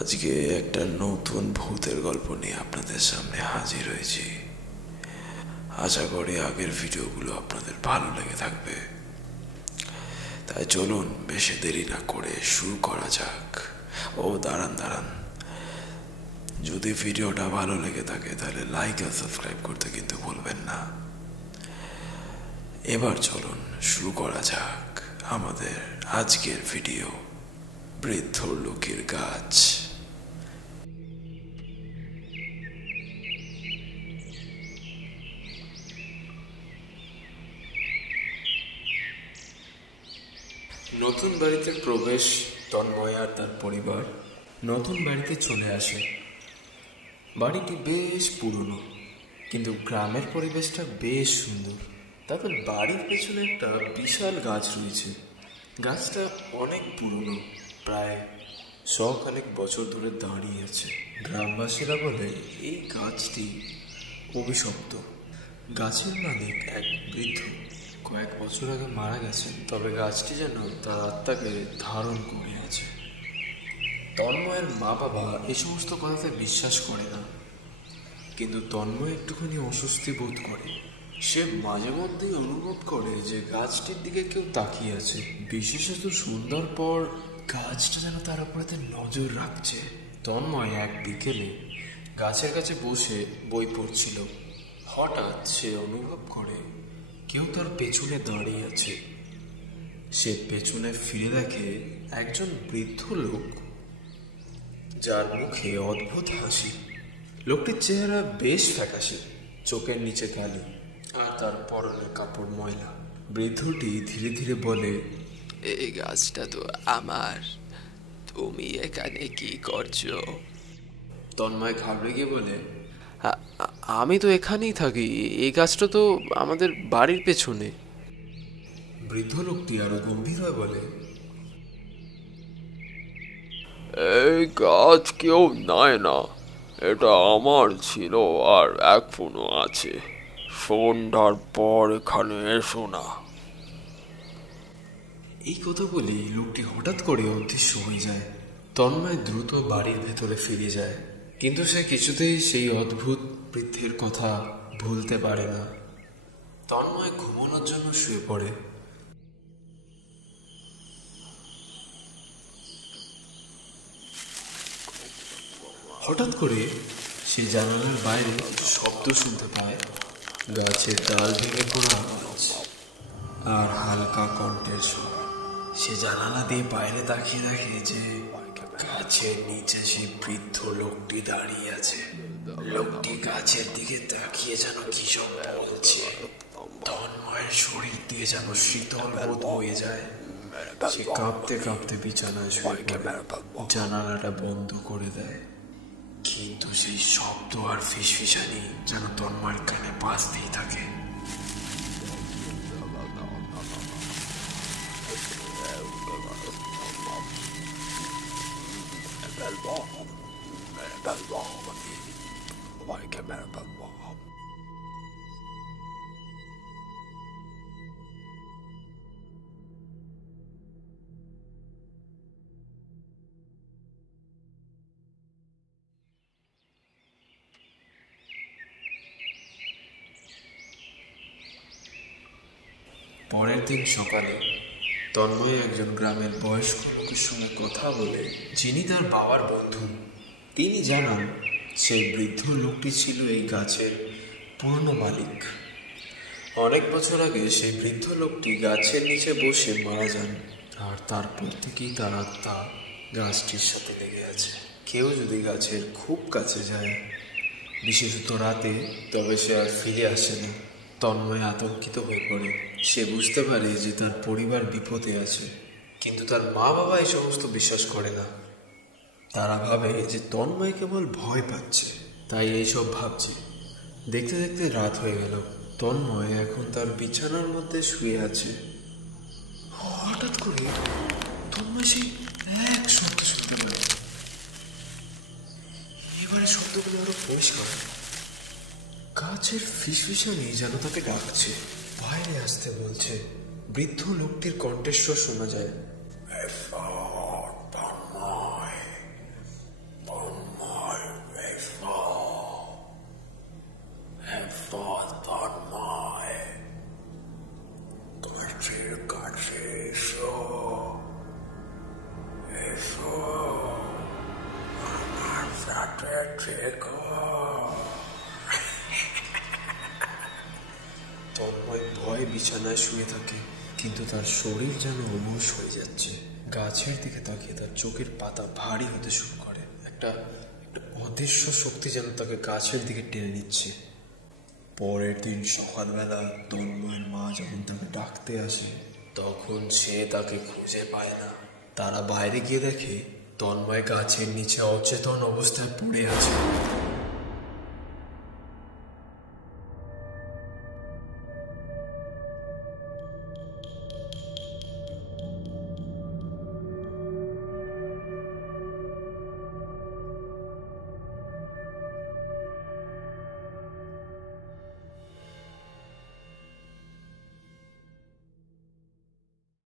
আজকে একটা নতুন ভূতের গল্প নিয়ে আপনাদের সামনে হাজির হয়েছি। আশা করি আগের ভিডিওগুলো আপনাদের ভালো লেগে থাকবে। তাই চলুন বেশি দেরি না করে শুরু করা যাক। ও দাঁড়ান, যদি ভিডিওটা ভালো লেগে থাকে তাহলে লাইক আর সাবস্ক্রাইব করতে কিন্তু ভুলবেন না। এবার চলুন শুরু করা যাক আমাদের আজকের ভিডিও, বৃদ্ধ লোকের গাছ। নতুন বাড়িতে প্রবেশ তন্ময় আর তার পরিবার নতুন বাড়িতে চলে আসে। বাড়িটি বেশ পুরনো, কিন্তু গ্রামের পরিবেশটা বেশ সুন্দর। তাদের বাড়ির পেছনে একটা বিশাল গাছ রয়েছে। গাছটা অনেক পুরনো, প্রায় শখানেক বছর ধরে দাঁড়িয়ে আছে। গ্রামবাসীরা বলে এই গাছটি অভিশপ্ত। গাছের মালিক এক বৃদ্ধ কয়েক বছর আগে মারা গেছেন, তবে গাছটি যেন তার আত্মাকে ধারণ করে আছে। তন্ময়ের মা বাবা এই সমস্ত কথাতে বিশ্বাস করে না, কিন্তু তন্ময় একটুখানি অস্বস্তি বোধ করে। সে মাঝে মধ্যেই অনুভব করে যে গাছটির দিকে কেউ তাকিয়ে আছে, বিশেষত সন্ধ্যার পর গাছটা যেন তার উপরে নজর রাখছে। তন্ময় এক বিকেলে গাছের কাছে বসে বই পড়ছিল। হঠাৎ সে অনুভব করে কেউ তার পেছনে দাঁড়িয়ে আছে। সে পেছনে ফিরে দেখে একজন বৃদ্ধ লোক, যার মুখে অদ্ভুত হাসি। লোকটির চেহারা বেশ ফ্যাকাশে, চোখের নিচে কালি, আর তার পরনের কাপড় ময়লা। বৃদ্ধটি ধীরে ধীরে বলে, এই গাছটা তো আমার, তুমি এখানে কি করছো? তন্ময় ঘাবড়ে গিয়ে বলে, আমি তো এখানেই থাকি, এই গাছটা তো আমাদের বাড়ির পেছনে। বৃদ্ধ লোকটি আরো গম্ভীর হয়ে বলে, এই গাছ কেউ নেয় না, এটা আমার ছিল আর এখনো আছে। সন্ধ্যার পর এখানে এসো না। এই কথা বলে লোকটি হঠাৎ করে অদৃশ্য হয়ে যায়। তন্ময় দ্রুত বাড়ির ভেতরে ফিরে যায়, কিন্তু সে কিছুতেই সেই অদ্ভুত বৃদ্ধের কথা ভুলতে পারে না। তন্ময় ঘুমানোর জন্য শুয়ে পড়ে। হঠাৎ করে সে জানালার বাইরে শব্দ শুনতে পায়, গাছের ডাল ভেঙে পড়া আওয়াজ আর হালকা কণ্ঠের স্বর। সে জানালা দিয়ে বাইরে তাকিয়ে দেখে যে গাছের নিচে সেই বৃদ্ধ লোকটি দাঁড়িয়ে আছে। লোকটি গাছের দিকে তাকিয়ে যেন কি সব বলছে। তন্ময়ের শরীর দিয়ে যেন শীতল বোধ হয়ে যায়। সে কাঁপতে কাঁপতে বিছানায় শুয়ে পড়ে, জানালাটা বন্ধ করে দেয়। কিন্তু সেই শব্দ আর ফিসফিসানি যেন তন্ময়ের কানে বাজতেই থাকে। পরের দিন সকালে তন্ময় একজন গ্রামের বয়স্ক লোকের সঙ্গে কথা বলে, যিনি তার বাবার বন্ধু। তিনি জানান সেই বৃদ্ধ লোকটি ছিল এই গাছের পুরনো মালিক। অনেক বছর আগে সেই বৃদ্ধ লোকটি গাছের নিচে বসে মারা যান, আর তারপর থেকেই তার আত্মা গাছটির সাথে লেগে আছে। কেউ যদি গাছের খুব কাছে যায়, বিশেষত রাতে, তবে সে আর ফিরে আসে না। তন্ময় আতঙ্কিত হয়ে পড়ে। সে বুঝতে পারে যে তার পরিবার বিপদে আছে, কিন্তু তার মা বাবা এই সমস্ত বিশ্বাস করে না। তারা ভাবে যে তন্ময় কেবল ভয় পাচ্ছে, তাই এইসব ভাবছে। দেখতে দেখতে রাত হয়ে গেল। তন্ময় এখন তার বিছানার মধ্যে শুয়ে আছে। হঠাৎ করে তন্ময় সেই এক শব্দ শুনতে পেল। এবারে শব্দগুলো আরো পরিষ্কার। গাছের ফিসফিসানি যেন তাকে ডাকছে, বাইরে আসতে বলছে। বৃদ্ধ লোকটির কণ্ঠস্বর শোনা যায়, ভয়ে বিছানায় শুয়ে থাকে, কিন্তু তার শরীর যেন অবশ হয়ে যাচ্ছে। গাছের দিকে তাকিয়ে তার চোখের পাতা ভারী হতে শুরু করে। একটা অদৃশ্য শক্তি যেন তাকে গাছের দিকে টেনে নিচ্ছে। পরের দিন সকালবেলা তন্ময়ের মা যখন তাকে ডাকতে আসে, তখন সে তাকে খুঁজে পায় না। তারা বাইরে গিয়ে দেখে তন্ময় গাছের নিচে অচেতন অবস্থায় পড়ে আছে।